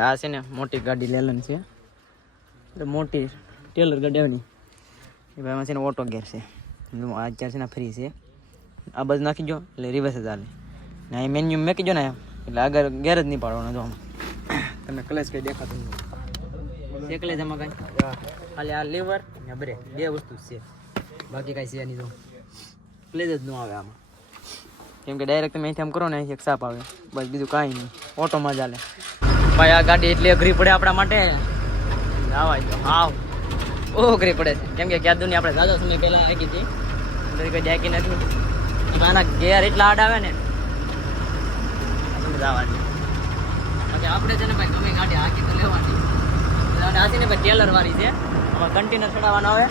ભાઈ આ છે ને મોટી ગાડી લેલન છે. એટલે મોટી ટેલર ગાડી આવે એ ભાઈ છે ને ઓટો ગેર છે. આ ચાર છે ને ફ્રી છે. આ બધું નાખી જો એટલે રિવર્સ જ હાલે. ને અહીં મેન્યુ મેકી જો ને એટલે આગળ ગેર જ નહીં પાડવાનો જો આમાં. તમે ક્લેશ કઈ દેખાતું નથી એકલે જમા કાંઈ? ખાલી આ લીવર ને બ્રેક બે વસ્તુ છે. બાકી કાંઈ છે નહીં તો. પ્લેજ જ ન આવે આમાં. કેમ કે ડાયરેક્ટ તમે અહીંથી આમ કરો ને એક સાપ આવે. બસ બીજું કાંઈ નહીં. ઓટોમાં જ હાલે. ભાઈ, આ ગાડી એટલી અઘરી પડે આપણા માટે. આવાય તો. હાવ. બહુ અઘરી પડે છે. કેમ કે ક્યાં દુની આપણે દાદા સમય પહેલાં હાકી હતી. અંદર કોઈ જાકી નથી. આના ગેર એટલા આડ આવે ને. જવાની. બાકી આપણે છે ને ભાઈ, ગમે ગાડી હાકી તો લેવાની. અને આ છે ને ભાઈ ટેલર વાળી છે. આમાં કન્ટેનર ચડાવવાનો આવે.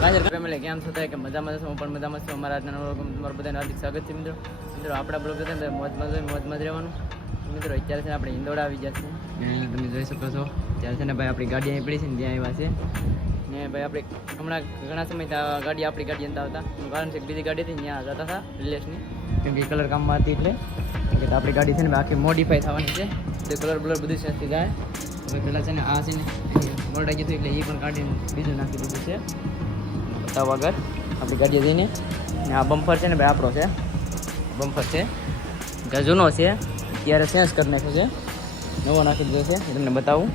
ગાજર ફેમિલી, કેમ છો? કે મજામાં છો? હું પણ મજામાં છું. અમારા આજના તમારું બધાને હાર્દિક સ્વાગત છે આપણા બ્લોગ છે મોજ, મજા, મોજ, મજ રહેવાનું. મિત્રો અત્યારે છે આપણે ઇન્દોર આવી જશે છે તમે જોઈ શકો છો. ત્યારે છે ને ભાઈ આપણી ગાડી અહીં પડી છે ને ત્યાં આવ્યા છે. ને ભાઈ આપણે હમણાં ઘણા સમયથી આ ગાડી આપણી ગાડી અંદર આવતા. કારણ છે બીજી ગાડી હતી ત્યાં જતા હતા રિલેશની કેમ કે કલર કામમાં હતી એટલે. કે આપણી ગાડી છે ને આખી મોડિફાઈ થવાની છે. તે કલર બલર બધું સેસથી જાય. હવે પહેલાં છે ને આ છે ને મોરડાઈ ગયું એટલે એ પણ કાઢીને બીજું નાખી દીધું છે. બતાવ વગર આપણી ગાડી જઈને ને. આ બમ્પર છે ને ભાઈ આપણો છે. બમ્પર છે. જૂનો છે. અત્યારે ચેન્જ કરી નાખ્યો છે. નવો નાખી દીધો છે. એ તમને બતાવું.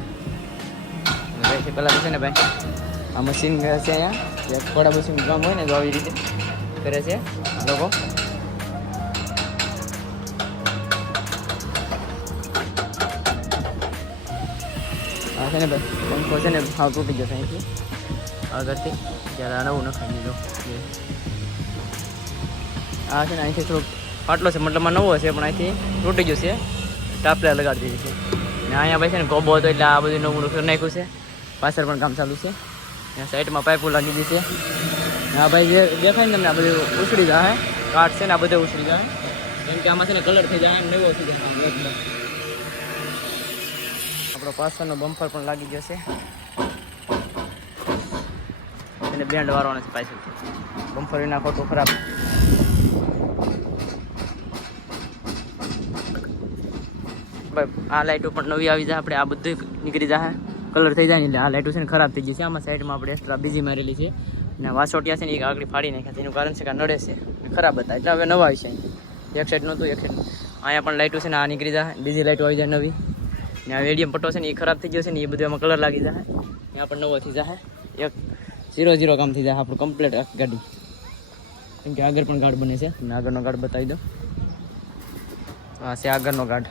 છે પહેલાં તો છે ને ભાઈ, આ મશીન છે અહીંયા. થોડા મશીન કામ હોય ને તો આવી રીતે કરે છે લોકો. આ છે ને ભાઈ, પંખો છે ને હા તૂટી જશે અહીંથી. આગળથી ત્યારે આ નવું નખાઈ દીધો. આ છે ને અહીંથી થોડુંક પાટલો છે મતલબમાં નવો છે, પણ અહીંથી તૂટી ગયો છે. ટાપલા લગાડી દીધી છે. ને અહીંયા ભાઈ છે ને ગોબો હતો, એટલે આ બધું નવું કરી નાખ્યું છે. પાછળ પણ કામ ચાલુ છે. ત્યાં સાઈડમાં પાઇપો લાગી દીધી છે. આ ભાઈ જે દેખાય ને તમને, આ બધું ઉછળી જાય કાઠ છે ને આ બધું ઉછળી જાય કેમ કે આમાં છે ને કલર થઈ જાય નવો થઈ જાય આપણો પાછળનો બમ્પર પણ લાગી ગયો છે. એને બેન્ડ વાળવાનો છે પાછળથી. બમ્પર વિના ખોટું ખરાબ. આ લાઇટો પણ નવી આવી જાય, આપણે આ બધું નીકળી જાય. કલર થઈ જાય ને એટલે આ લાઇટો છે ને ખરાબ થઈ જશે આમાં સાઈડમાં આપણે એક્સ્ટ્રા બીજી મારેલી છે. અને વાસોટિયા છે ને એ આગળ ફાડી નાખ્યા એનું કારણ છે કે નડે છે. ખરાબ હતા. એટલે હવે નવા આવી છે એક સાઈડ નહોતું, એક સાઈડ અહીંયા પણ લાઇટો છે ને આ નીકળી જાય. બીજી લાઇટો આવી જાય નવી. ને આ વેડિયમ પટ્ટો છે ને એ ખરાબ થઈ ગયો છે ને એ બધું એમાં કલર લાગી જાય. ત્યાં પણ નવો થઈ જાય. એક ઝીરો ઝીરો કામ થઈ જાય આપણું કમ્પ્લીટ ગાડી. કેમ કે આગળ પણ ગાર્ડ બને છે. અને આગળનો ગાર્ડ બતાવી દો હા છે આગળનો ગાર્ડ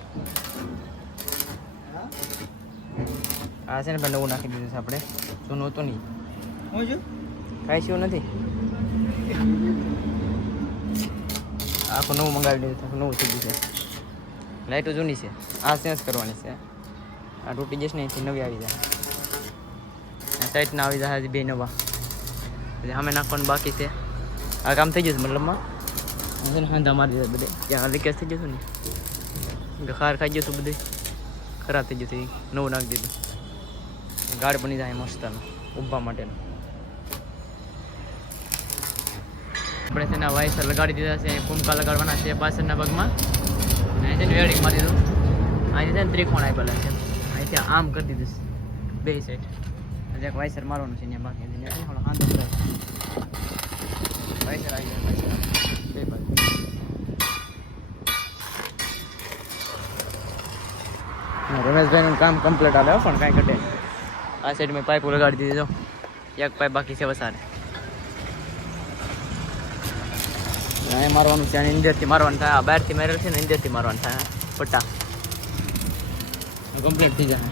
આ છે ને પણ નવું નાખી દીધું છે આપણે. જૂનું હતું નહીં. કાંઈ શું નથી. આખું નવું મંગાવી દીધું આખું નવું થઈ ગયું છે. લાઇટો જૂની છે. આ ચેન્જ કરવાની છે. આ તૂટી જશે ને અહીંથી નવી આવી જાય. સાઈડના આવી જાય હજી બે નવા. એટલે અમે નાખવાનું બાકી છે. આ કામ થઈ જશે મતલબમાં? છે ને હાંધા મારી દીધા બધે. ત્યાં લીકેજ થઈ જતું ને? ખાર ખાઈ જતું બધું. ખરાબ થઈ જતું એ નવું નાખી દીધું. ગાડ બની જાય મસ્ત ઊભા માટેનો. આપણે તેના વાઇસર લગાડી દીધા છે કુમકા લગાડવાના છે પાછળના ભાગમાં. અને ને વેડિંગ મારી દીધું. અહીંથી છે ને ત્રિકોણ આપેલા છે. અહીંથી આમ કરી દીધું છે. બે સાઈડ હજી એક વાઇસર મારવાનું છે ત્યાં બાકી. થોડો વાઇસર આવી જાય વાઇસર બે બાજુ. રમેશભાઈનું કામ કમ્પ્લીટ હો, પણ કાંઈ નહીં. આ સાઈડ મેં પાઇપ લગાડી દીધો એક પાઇપ બાકી છે વસારે અહીંયા મારવાનું છે અને ઇન્દિરથી મારવાનું થાય. આ બહારથી મારેલ છે ને ઇન્ડિયાથી મારવાનું થાય પટ્ટા કમ્પ્લીટ થઈ જાય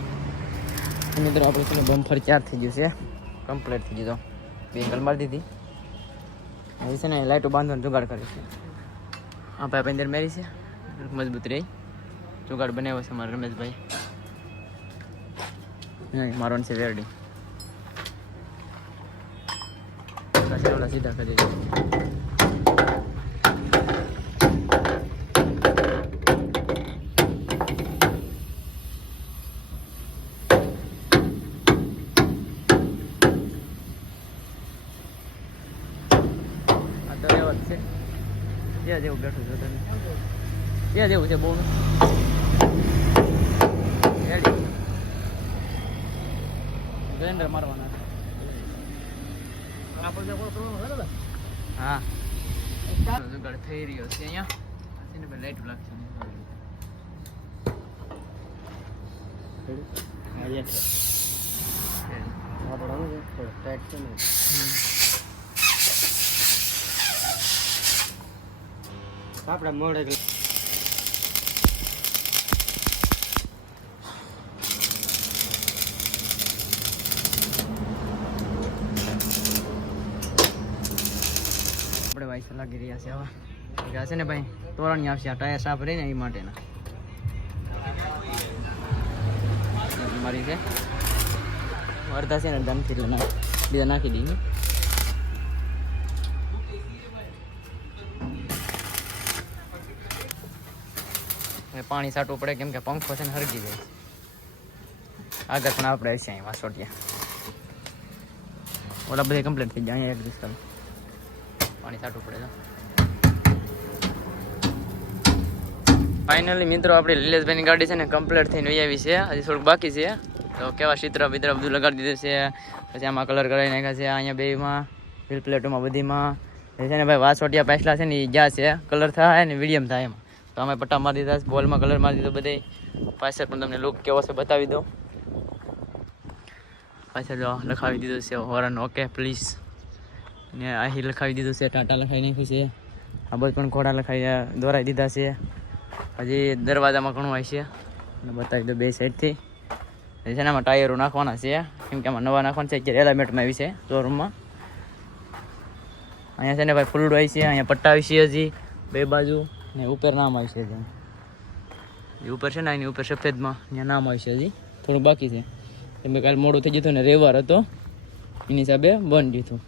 અને મિત્રો આપણે છે બમ્ફર ચાર થઈ ગયું છે. કમ્પ્લીટ થઈ ગયું બે એંગલ મારી દીધી. હવે છે ને લાઇટો બાંધવાનું જુગાડ કર્યો છે. આ પાઇપ અંદર મેરી છે. મજબૂત રહી. જુગાડ બનાવ્યો છે મારા રમેશભાઈ. મારવાનું છે વેરડી. ઓલા સીધા કરી છે. ત્યાં જેવું બેઠું છે તમે ત્યાં જેવું છે બહુ રેડી સિલિન્ડર મારવાના હા જુગાડ થઈ રહ્યો છે અહીંયા. એને પર લાઈટ લાગશે આપણે મોડે આપણે લાગી રહ્યા છે હવે આ છે ને ભાઈ તોરણી આવશે આ ટાયર સાફ રહીને એ માટેના. મારી છે. અડધા છે ને દમથી એટલે બીજા નાખી દઈએ. પાણી સાટવું પડે, કેમ કે પંખો છે ને હરગી જાય. આગળ પણ આપણે છે અહીં વાસોટિયા. ઓલા બધા કમ્પ્લીટ થઈ જાય એક દિવસ પાણી સાટવું પડે તો ફાઇનલી મિત્રો, આપણી લીલેશભાઈની ગાડી છે ને કમ્પ્લીટ થઈને વહી આવી છે. હજી થોડુંક બાકી છે. તો કેવા ચિત્ર બિત્ર બધું લગાડી દીધું છે. પછી આમાં કલર કરાવી નાખ્યા છે અહીંયા બેમાં વ્હીલ પ્લેટોમાં બધીમાં. છે ને ભાઈ વાસોટિયા પાછલા છે ને એ જ્યાં છે. કલર થાય ને મીડિયમ થાય એમાં. તો અમે પટ્ટા મારી દીધા બોલમાં કલર મારી દીધો બધે. પાછળ પણ તમને લુક કેવો છે બતાવી દો પાછળ લખાવી દીધું છે હોરન ઓકે પ્લીઝ ને અહીં લખાવી દીધું છે, ટાટા લખાવી નાખ્યું છે. આ બધું પણ ઘોડા લખાવી દોરાવી દીધા છે. હજી દરવાજામાં ઘણું હોય છે. અને બતાવી દો બે સાઈડથી છે ને આમાં ટાયરો નાખવાના છે. કેમ કે આમાં નવા નાખવાના છે, અત્યારે એલામેન્ટમાં આવી છે શોરૂમમાં અહીંયા છે ને ભાઈ ફૂલડો આવી છે, અહીંયા પટ્ટા આવી છે હજી, બે બાજુ. ને ઉપર નામ આવી છે હજી. ઉપર છે ને એની ઉપર સફેદમાં ત્યાં નામ આવી છે હજી. થોડું બાકી છે. કેમ કે કાલે મોડું થઈ ગયું ને, રવિવાર હતો. એની હિસાબે બંધ દીધું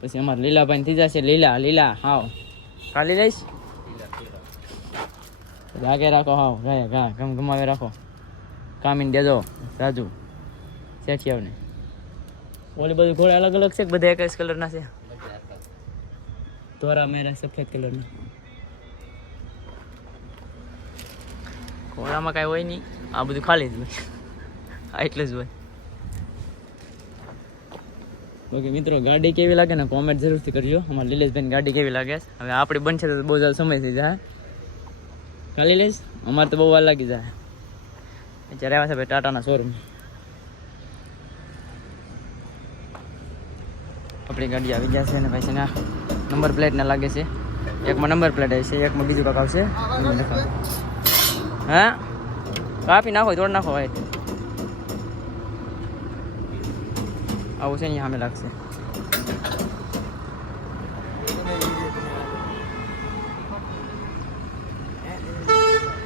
પછી અમારે લીલાભાઈ થઈ જશે. લીલા લીલા, હાવ. કાલી લઈશ જાગે રાખો હાવ. ગાય, ગા, ગમ ગમાવે રાખો. કામીને દેજો, રાજુ. શેઠિયાવને ઓલી બધું ઘોડા અલગ અલગ છે બધા એક જ કલરના છે? ધોરા મેરા સફેદ કલરના ઘોડામાં કાંઈ હોય નહીં. આ બધું ખાલી જ હોય. આ એટલે જ હોય. ઓકે મિત્રો, ગાડી કેવી લાગે ને કોમેન્ટ જરૂરથી કરજો. અમારા લીલેશભાઈની ગાડી કેવી લાગે? છે હવે આપણી બનશે તો બહુ જ્યાદા સમય થઈ જાય. ખાલી લઈશ અમારે તો બહુ વાર લાગી જાય. અત્યારે આવ્યા છે ભાઈ ટાટાના શોરૂમ આપણી ગાડી આવી ગયા છે ને ભાઈ છે નંબર પ્લેટને લાગે છે. એકમાં નંબર પ્લેટ આવી છે, એકમાં બીજું કાંક આવશે. હા? કાપી નાખો, તોડ નાખો ભાઈ. આવું છે અહીંયા અમે લાગશે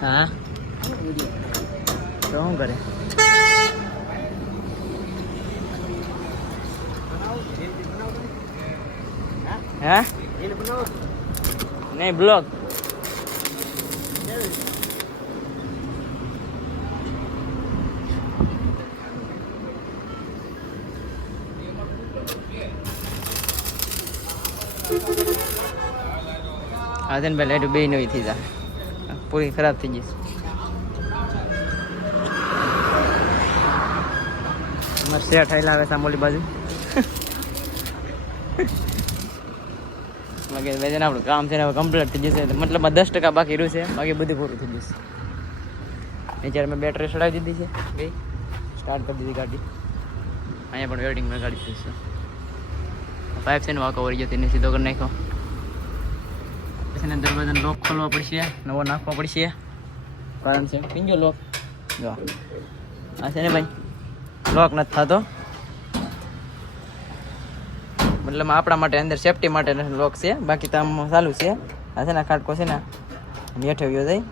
હા તો શું કરે હે નહીં બ્લોગ આધન ભાઈ લાઈટ બે નવી થઈ જાય પૂરી ખરાબ થઈ ગઈ અમારે શેઠ થયેલા આવે સામોલી બાજુ. બાકી ભાઈ છે ને આપણું કામ છે ને હવે કમ્પ્લીટ થઈ જશે. મતલબ દસ ટકા બાકી રહ્યું છે. બાકી બધું પૂરું થઈ જશે. અત્યારે મેં બેટરી ચડાવી દીધી છે. બે સ્ટાર્ટ કરી દીધી ગાડી. અહીંયા પણ વેડિંગમાં ગાડી થઈ છે. પાઇપ છે ને વાંકો વળી ગયો, તેને સીધો કરી નાખ્યો. પછી એને લોક ખોલવા પડશે, નવો નાખવો પડશે. કારણ છે, પીંજો લોક જો. આ છે ને ભાઈ લોક નથી થતો. મતલબ આપણા માટે અંદર સેફટી માટે લોક છે, બાકી તો આમ ચાલુ છે. આ છે ને ખાટકો છે ને હેઠે ગયો જાય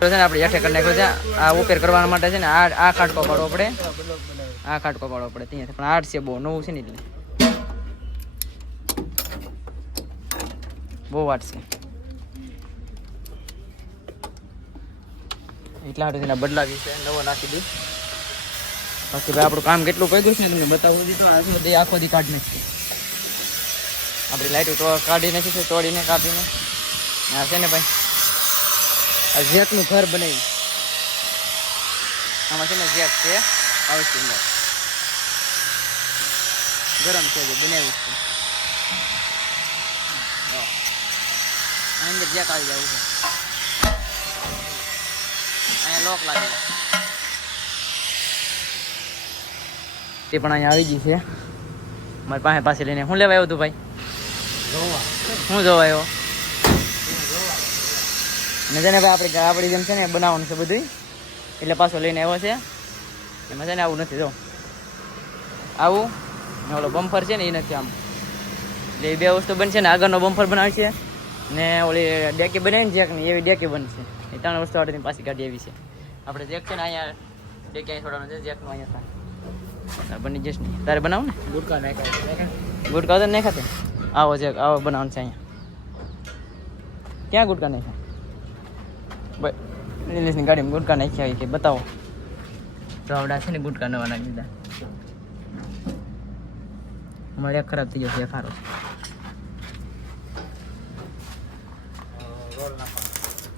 છે ને આપણે હેઠે કરી નાખ્યો છે, આ ઉપેર કરવા માટે છે ને, આ આ ખાટકો પાડવો પડે. આ ખાટકો પાડવો પડે ત્યાંથી પણ આઠ છે બહુ નવું છે ને એટલે. બહુ વાટ છે. એટલા હાટુ તેના બદલાવી છે નવો નાખી દઉં. બાકી ભાઈ આપણું કામ કેટલું કર્યું છે ને તમને બતાવવું દીધું. આખો દી આખો દી કાઢી નાખી આપણી લાઈટો તો કાઢી નાખી છે, તોડીને કાપીને. આ છે ને ભાઈ, આ જેકનું ઘર બનાવ્યું. આમાં છે ને જેક છે આવે છે અંદર ગરમ છે જે બનાવ્યું છે. અંદર જેક આવી જવું છે. અહીંયા લોક લાગેલો તે પણ અહીંયા આવી ગઈ છે. મારી પાસે પાસે લઈને શું લેવા આવ્યો તું ભાઈ? શું જોવા આવ્યો? ને છે ને ભાઈ આપણી આપણી જેમ છે ને બનાવવાનું છે બધું એટલે પાછો લઈને આવ્યો છે. એમાં છે ને આવું નથી જો. આવું? ઓલો બમ્ફર છે ને એ નથી આમ. એટલે એ બે વસ્તુ બનશે ને આગળનો બમ્ફર બનાવે છે ને ઓલી ડેકી બનાવીને જેક ને એવી ડેકી બનશે. એ ત્રણ વસ્તુ આપણે પાછી કાઢી એવી છે આપણે જેક છે ને અહીંયા ડેકી અહીં છોડવાનું છે જેકનું અહીંયા બની જશે તારે બનાવું ને? ગુટકા નાખ્યા ગુટકા તો નહીં ખાતે? આવો જેક આવો બનાવવાનું છે અહીંયા. ક્યાં ગુટકા નહીં ખાય નિલેશની ગાડીમાં ગુટકા નાખ્યા કે બતાવો. તો આવડા છે ને ગુટકા નવા નાખી દીધા. અમારે એક ખરાબ થઈ જશે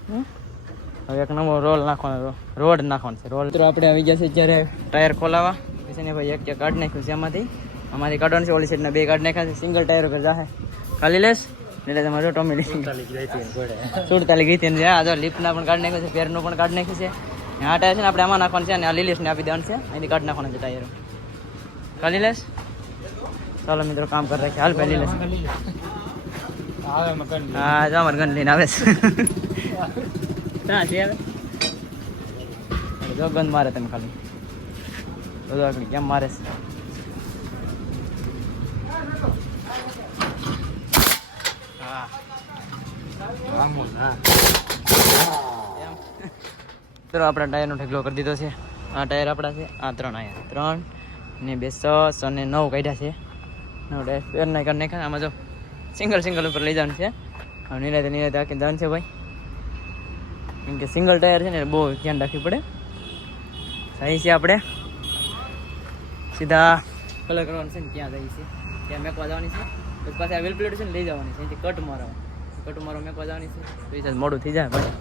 હમ? હવે એક નવો રોલ નાખવાનો રોડ નાખવાનો છે રોલ તો આપણે આવી ગયા છે જ્યારે ટાયર ખોલાવા પછી ને ભાઈ એક એક કાઢ નાખ્યું છે એમાંથી અમારી કાઢવાનું છે ઓલી સાઈડના બે કાઢ નાખ્યા છે સિંગલ ટાયર ઉપર જાહે ખાલી લેશ એટલે તમારે ટોમેટી સુડતાલી ગઈ હતી આ જો લિફ્ટના પણ કાઢ નાખ્યું છે પેરનું પણ કાઢ નાખ્યું છે આ ટાયર છે ને આપણે આમાં નાખવાનું છે અને આ લીલેશને આપી દેવાનું છે અહીંથી કાઢ નાખવાનું છે ટાયર ખાલી લેસ ચાલો મિત્રો કામ કરી રાખીએ હાલ પહેલી લેસ હા જો અમારે ગન લઈને આવે છે. જો ગન મારે તમે ખાલી. બધું આગળ કેમ મારે છે? હા ના આપણા ટાયરનો ઢગલો કરી દીધો છે. આ ટાયર આપણા છે. આ ત્રણ આયા ત્રણ ને બે છ અને ને નવ કાઢ્યા છે. નવ ટાયર પેર ના કાઢ નાખ્યા આમાં જો સિંગલ સિંગલ ઉપર લઈ જવાનું છે હવે નિરાતે નિરાતે આખી દન છે ભાઈ કેમ કે સિંગલ ટાયર છે ને બહુ ધ્યાન રાખવી પડે થઈ છે આપણે સીધા કલર કરવાનું છે ને ત્યાં જઈએ છીએ ત્યાં મેકવા જવાની છે પછી પાછી આ વ્હીલ પ્લેટ છે ને લઈ જવાની છે અહીંથી કટ મારવા કટ મારવા મેકવા જવાની છે તો મોડું થઈ જાય ભાઈ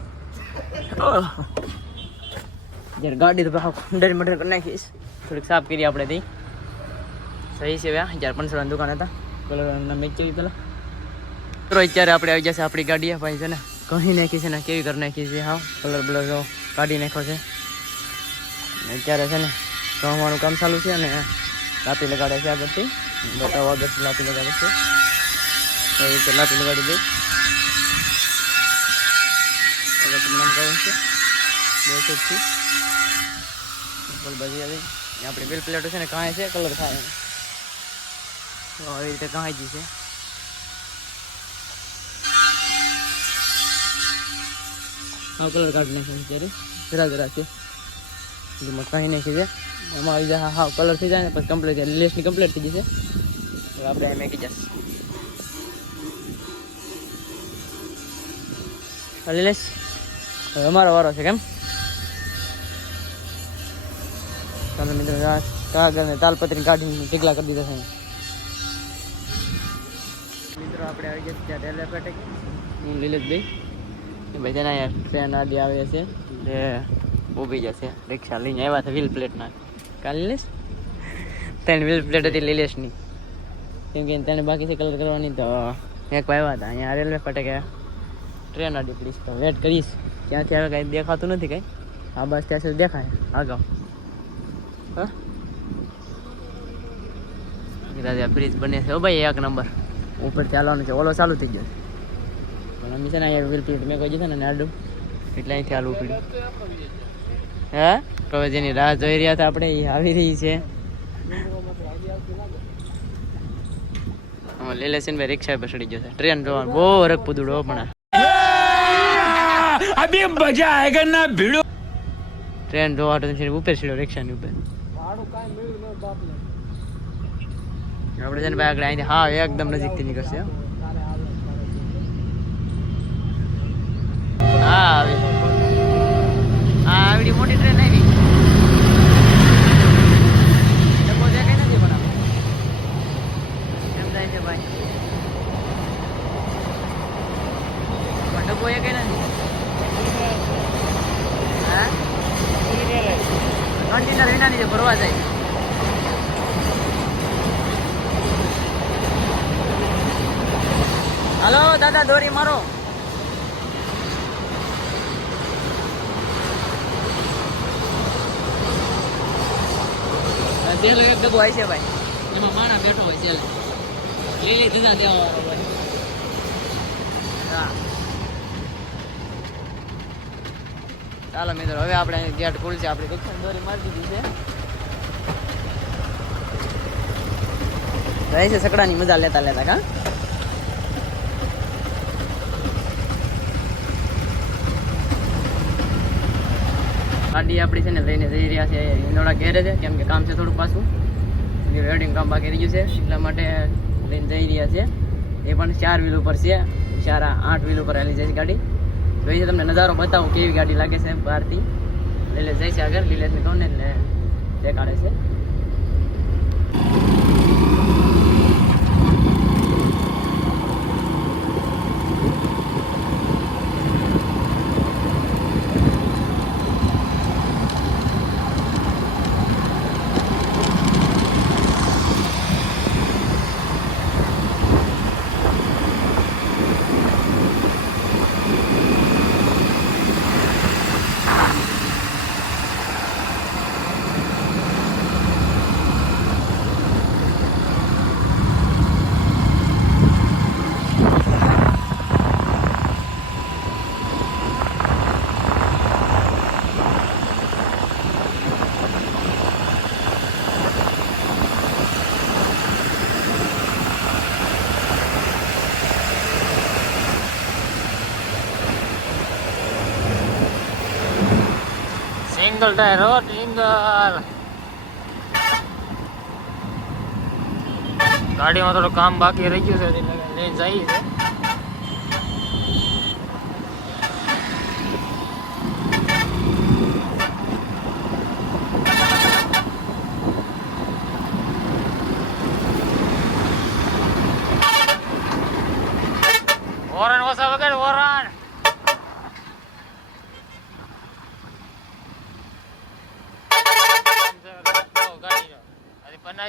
જ્યારે ગાડી તો ડર મટર કરી નાખીશ થોડીક સાફ કરી આપણે થી સહી છે વ્યા જ્યારે પંચોળાની દુકાન હતા. કલર મેચ કેવી પેલા તો અત્યારે આપણે આવી જશે આપણી ગાડી ભાઈ, છે ને? કહી નાખી છે ને, કેવી કરી નાખી છે, હા કલર બ્લર કાઢી નાખ્યો છે. અત્યારે છે ને કહવાનું કામ ચાલુ છે અને લાપી લગાડે છે આગળથી. બતાવો આગળથી લાપી લગાડે છે. એ રીતે લાપી લગાડી દઈ આગળથી નામ કહું છે. બે બોલ બધી આવી. આપણી બિલ પ્લેટો છે ને, કાંઈ છે કલર થાય. તો આવી રીતે કાંઈ જ છે આ કલર કાઢી નાખ્યો છે ત્યારે જરા જરા છે એમાં કાંઈ નાખી છે એમાં આવી જાય હા કલર થઈ જાય ને પછી કમ્પ્લીટ લેસની કમ્પ્લીટ થઈ જશે આપણે એમ મેકી જશે લેસ હવે અમારો વારો છે કેમ ચાલો મિત્રો કાગળ ને તાલપત્રી કાઢીને ઢીકલા કરી દીધા છે મિત્રો, આપણે આવી ગયા ત્યાં રેલવે ફાટક હું લીલેશભાઈ તેના અહીંયા ટ્રેન આદિ આવે છે. એટલે ઊભી જશે રિક્ષા લઈને આવ્યા છે વ્હીલ પ્લેટના કાલે લીલેશ? ત્રણ વ્હીલ પ્લેટ હતી લીલેશની. કેમ કે તેને બાકી છે કલર કરવાની, તો એક આવ્યા હતા. અહીંયા રેલવે ફાટકે ટ્રેન આડી પડીશ તો વેટ કરીશ. ત્યાંથી હવે કાંઈ દેખાતું નથી કાંઈ. આ બસ ત્યાં સુધી દેખાય. આગળ. હા? બ્રિજ બને છે. ઓ ભાઈ, એક નંબર ઉપર ચાલવાનું છે. ઓલો ચાલુ થઈ ગયો છે. પણ અમે છે ને અહીંયા વ્હીલ પ્લેટ મેં કહી દીધું ને આડું એટલે અહીંથી હાલવું પડ્યું. હે? તો જેની રાહ જોઈ રહ્યા હતા આપણે એ આવી રહી છે. આમાં ભાઈ રિક્ષા પર ચડી ગયો છે. ટ્રેન જોવાનું. બહુ હરક પુદડો પણ અભી મજા આયેગા ના ભીડો? ટ્રેન જોવા તો ઉપર ચડ્યો રિક્ષાની ઉપર. ને ભાઈ આગળ અહીંથી હા એકદમ નજીકથી નીકળશે હા. આવી. હા આવડી મોટી ટ્રેન આવી ડબ્બો દેખાય નથી પણ આમ. એમ થાય છે ભાઈ પણ ડબ્બો એ કઈ નથી કન્ટેનર વિનાની જે ભરવા જાય હાલો દાદા દોરી મારો. તેલ એક ડબ્બો હોય છે ભાઈ. એમાં માણા બેઠો હોય છે લીલી ધજા દેવા વાળો હા. ચાલો મિત્રો હવે આપણે ગેટ ખુલશે. આપણે કક્ષા દોરી મારી દીધી છે. રહે છે સકડાની મજા લેતા લેતા કા? ગાડી આપણી છે ને લઈને જઈ રહ્યા છે ઇન્દોડા ઘેરે છે, કેમ કે કામ છે થોડું પાછું. વેડિંગ કામ બાકી રહ્યું છે, એટલા માટે લઈને જઈ રહ્યા છે. એ પણ ચાર વ્હીલ ઉપર છે, ચાર આઠ વ્હીલ ઉપર હાલી જાય છે ગાડી. જોઈ છે તમને નજારો બતાવું કેવી ગાડી લાગે છે બહારથી. એટલે છે આગળ લીલેશને કહું ને એટલે દેખાડે છે. સિંગલ ટાયર હો સિંગલ ગાડીમાં થોડું કામ બાકી રહી ગયું છે લઈને જઈએ છે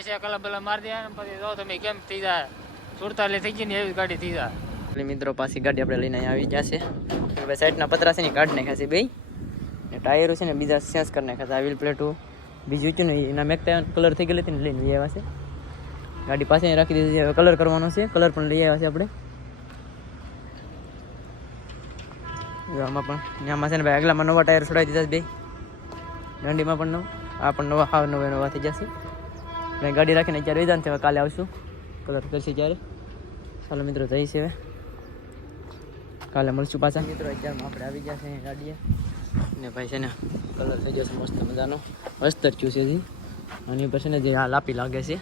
પન્નાસી કલાક પેલા મારી દે પછી જો તમે કેમ થઈ જાય? સુડતાલીસ થઈ ગઈ ને એવી ગાડી થઈ જાય. મિત્રો પાછી ગાડી આપણે લઈને આવી જશે છે. હવે સાઈડના પતરા છે ને કાઢ નાખ્યા છે બે ને ટાયરો છે ને બીજા સેન્સ કરી નાખ્યા છે. આ વ્હીલ પ્લેટો બીજું હતું ને એના મેકતા કલર થઈ ગયેલી હતી ને, લઈને લઈ આવ્યા છે. ગાડી પાસે રાખી દીધી છે. હવે કલર કરવાનો છે. કલર પણ લઈ આવ્યા છે આપણે. આમાં પણ, આમાં છે ને ભાઈ, આગલામાં નવા ટાયર છોડાવી દીધા છે બે ગાડીમાં પણ નવા, આ પણ નવા હાવ નવા નવા થઈ જશે આપણે ગાડી રાખીને અત્યારે વેદાંત હવે કાલે આવશું. કલર કરશે ત્યારે. ચાલો મિત્રો જઈ છે હવે કાલે મળશું પાછા. મિત્રો અત્યારમાં આપણે આવી ગયા છે ગાડીએ. ને ભાઈ છે ને કલર થઈ જશે મસ્ત મજાનો. અસ્તર થયું છે અને પછી છે ને જે આ લાપી લાગે છે.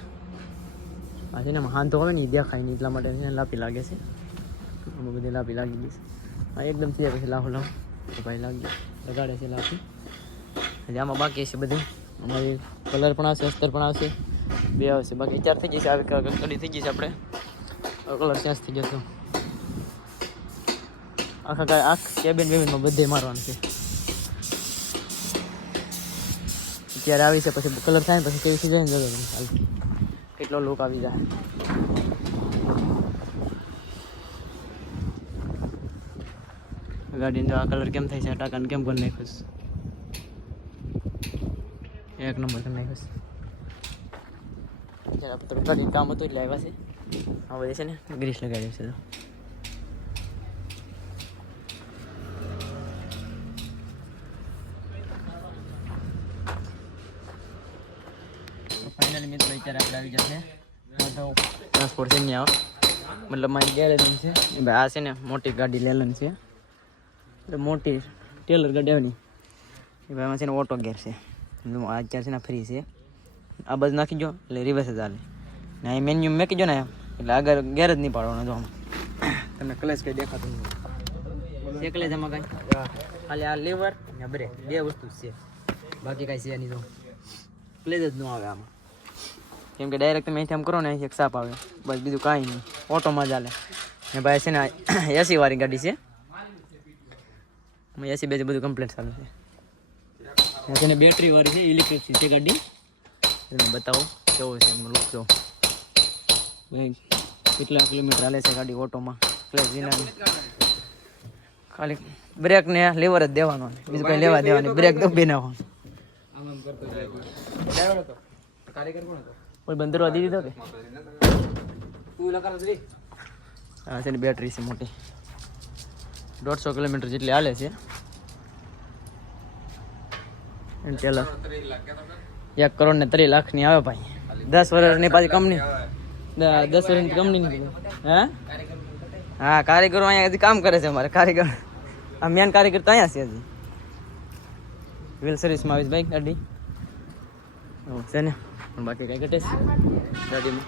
આ છે ને હાંધો હોય ને એ દેખાય નહીં એટલા માટે છે લાપી લાગે છે. આમાં બધી લાપી લાગી ગઈ છે. હા એકદમ થઈ જાય પછી લાહો લાવ. તો ભાઈ લાગી લગાડે છે લાપી. આમાં બાકી છે બધું. અમારી કલર પણ આવશે અસ્તર પણ આવશે. બે આવશે. બાકી ચાર થઈ જશે. આવી કડી થઈ જશે આપણે. કલર ચેન્જ થઈ જશે. આખા ગાય આખ કેબિન બેબિનમાં બધે મારવાનું છે. અત્યારે આવી છે, પછી કલર થાય પછી કેવી થઈ જાય ને તમે હાલ. કેટલો લુક આવી જાય. ગાડીનો આ કલર કેમ થાય છે ટાકાને કેમ કરી નાખ્યું એક નંબર કરી નાખ્યું કામ હતું એટલે આવ્યા છે. હવે છે ને ગ્રીસ લગાડ્યું છે તો. ફાઇનલી મિત્રો, અત્યારે આપણે આવી જશે ટ્રાન્સપોર્ટ છે મતલબ મારી ગેરેજ છે. ભાઈ, આ છે ને, મોટી ગાડી લેલન છે. એટલે મોટી ટેલર ગાડી આવે એ ભાઈ એમાં છે ને ઓટો ગેર છે. આ અત્યારે છે ફ્રી છે. આ બસ નાખી જો એટલે રિવર્સ જ હાલે. ને અહીં મેન્યુ મેકી જો ને એટલે આગળ ગેર જ નહીં પાડવાનો જો આમાં. તમને કલેશ કઈ દેખાતું નથી. એકલે જ આમાં કાંઈ? ખાલી આ લીવર ને બ્રેક બે વસ્તુ છે. બાકી કાંઈ છે નહીં તો પ્લેજ જ ન આવે આમાં. કેમ કે ડાયરેક્ટ તમે અહીંથી આમ કરો ને એક સાપ આવે. બસ બીજું કાંઈ નહીં. ઓટોમાં જ હાલે. ને ભાઈ છે ને એસી વાળી ગાડી છે. એસી બેસી બધું કમ્પ્લીટ ચાલુ છે. બેટરી વાળી છે ઇલેક્ટ્રિક છે ગાડી. તમે બતાવો, કેવો છે એમનો લુક જો ભાઈ, કેટલા કિલોમીટર હાલે છે ગાડી ઓટોમાં? એટલે વિનાની. ખાલી બ્રેક ને લેવર જ દેવાનો બીજું કઈ લેવા દેવાની બ્રેક દબી નાખવાનું કોઈ બંદરવા દીધી દીધો કે? હા તેની બેટરી છે મોટી. દોઢસો કિલોમીટર જેટલી હાલે છે. એમ ચાલો એક કરોડ ને ત્રીસ લાખની આવે ભાઈ. દસ વર્ષની પાછી કંપની. દસ વર્ષની કંપની નીકળી હે? હા કારીગરો અહીંયા હજી કામ કરે છે અમારે કારીગર. આ મેન કારીગર તો અહીંયા છે હજી. વ્હીલ સર્વિસમાં આવીશ ભાઈ ગાડી. છે ને? પણ બાકી કઈ ઘટે છે. ગાડીમાં.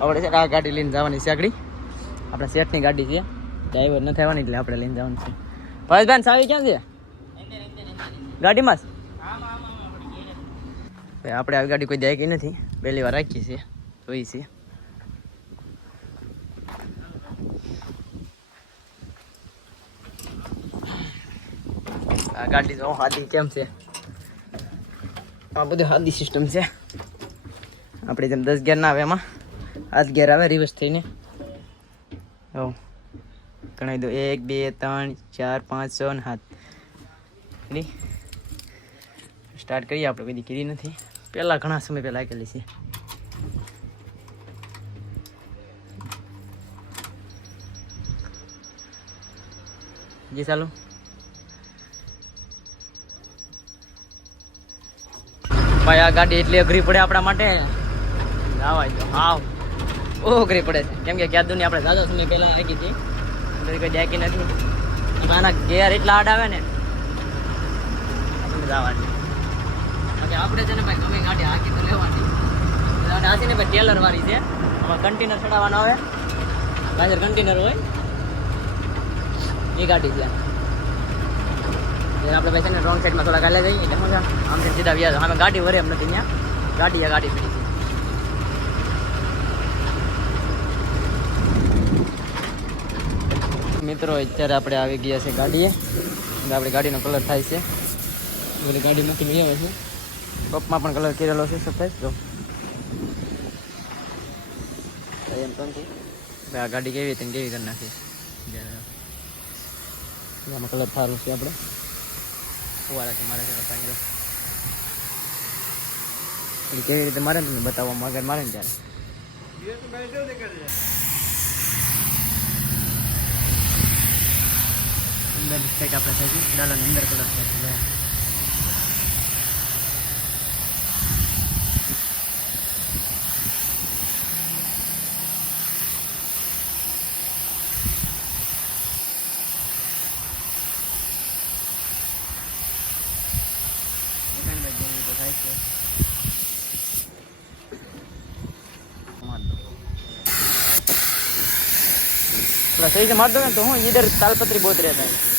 આપણે છે આ ગાડી લઈને જવાની છે આગળ. આપણા શેઠની ગાડી છે. ડ્રાઈવર નથી આવવાની એટલે આપણે લઈને જવાનું છે. ભાઈ સાવી ક્યાં છે? ગાડીમાં આપણે આવી ગાડી કોઈ જાય નથી. પહેલી વાર રાખીએ છીએ જોઈએ છે. આ ગાડી તો હાથી કેમ છે? આ બધું હાદી સિસ્ટમ છે. આપણે જેમ દસ ગેર ના આવે એમાં આઠ ગેર આવે રિવર્સ થઈને. હો. ગણાવી દો. એક, બે, ત્રણ, ચાર, પાંચ, છ ને સાત. સ્ટાર્ટ કરીએ. આપણે કદી દીકરી નથી. પહેલાં ઘણા સમય પહેલાં આકેલી છે. જી, ચાલો. ભાઈ, આ ગાડી એટલી અઘરી પડે આપણા માટે. આવાય તો. હાવ. બહુ અઘરી પડે છે. કેમ કે ક્યાં દુનિયા આપણે દાદા સમય પહેલાં આવી હતી. અંદર કોઈ જાકી નથી. આના ગેર એટલા આડ આવે ને. આપણે જવાની આપણે છે ને ભાઈ ગમે ગાડી હાકી તો લેવાની. અને આ ને ભાઈ ટેલર વાળી છે. આમાં કન્ટેનર ચડાવવાનો આવે. પાછળ કન્ટેનર હોય. એ ગાડી છે. આપણે ભાઈ છે ને રોંગ સાઈડમાં થોડા ગાલે ગઈ એટલે મજા આમ થી સીધા વ્યાજ. અમે ગાડી વરે એમ નથી ત્યાં ગાડી આ ગાડી પડી છે. મિત્રો, અત્યારે આપણે આવી ગયા છે ગાડીએ. આપણી ગાડીનો કલર થાય છે. બધી ગાડી મૂકીને આવે છે. ટોપમાં પણ કલર કરેલો છે સફેદ જો એમ ત્રણથી ભાઈ આ ગાડી કેવી હતી ને કેવી કરી નાખી આમાં કલર સારું છે આપણે ફુવારાથી મારે છે પાણી કેવી રીતે મારે ને તમને બતાવવામાં આગળ મારે ને ત્યારે અંદર સાઈડ આપણે થાય છે ડાલાની અંદર કલર થાય છે ભાઈ थोड़ा सही से मार दोगे तो हूँ इधर तालपत्री बहुत रहता है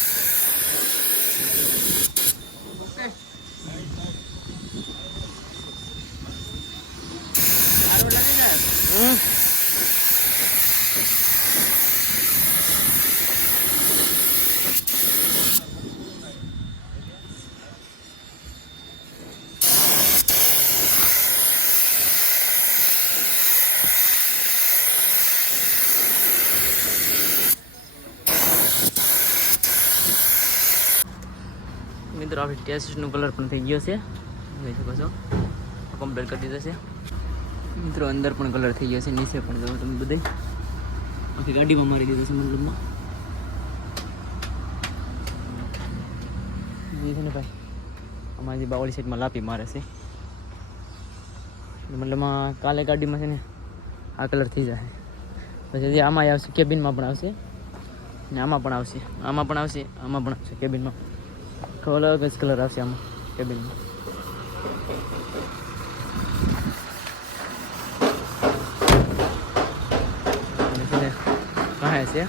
ટેસ્ટનો કલર પણ થઈ ગયો છે. જોઈ શકો છો. કમ્પ્લીટ કરી દીધો છે. મિત્રો, અંદર પણ કલર થઈ ગયો છે. નીચે પણ જો તમે બધે. આખી ગાડીમાં મારી દીધું છે મતલબમાં. છે ને ભાઈ, અમારી જે બાવળી સાઈડમાં લાપી મારે છે. મતલબમાં કાલે ગાડીમાં છે ને, આ કલર થઈ જાય. પછી જે આમાં આવશે કેબિનમાં પણ આવશે. ને આમાં પણ આવશે. આમાં પણ આવશે, આમાં પણ આવશે કેબિનમાં આખો અલગ જ કલર આવશે આમાં કેબિનમાં અને છે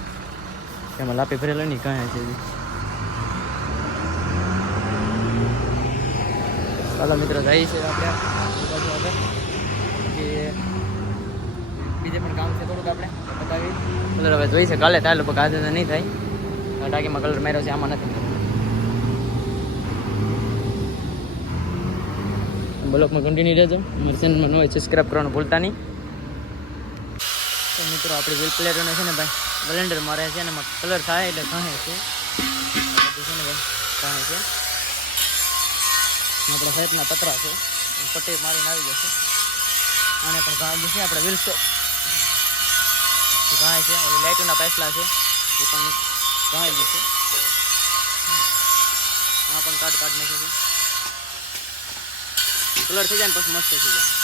એમાં લાપી ભરેલો નહીં કાંઈ છે. ચાલો મિત્રો જઈએ છીએ આપણે કે બીજે પણ કામ છે થોડુંક આપણે બતાવી કલર હવે જોઈ છે કાલે થાય લગભગ આજે તો નહીં થાય ટાંકીમાં કલર માર્યો છે આમાં નથી બ્લોગમાં કન્ટિન્યુ રહેજો. અમારી ચેનલમાં નવા સબસ્ક્રાઈબ કરવાનું ભૂલતા નહીં. તો મિત્રો, આપણી વ્હીલ પ્લેટોને છે ને ભાઈ બ્લેન્ડર મારે છે ને એમાં કલર થાય એટલે કહે છે. છે ને ભાઈ, કહે છે. આપણા સાહેબના પતરા છે. પટ્ટી મારીને આવી જશે. અને પણ ઘા જશે આપણે વિલસો. ઘાય છે, ઓલી લાઇટોના પાછલા છે. એ પણ ઘાય જશે આ પણ કાટ કાઢ નાખે છે. કલર થઈ જાય ને પછી મસ્ત થઈ જાય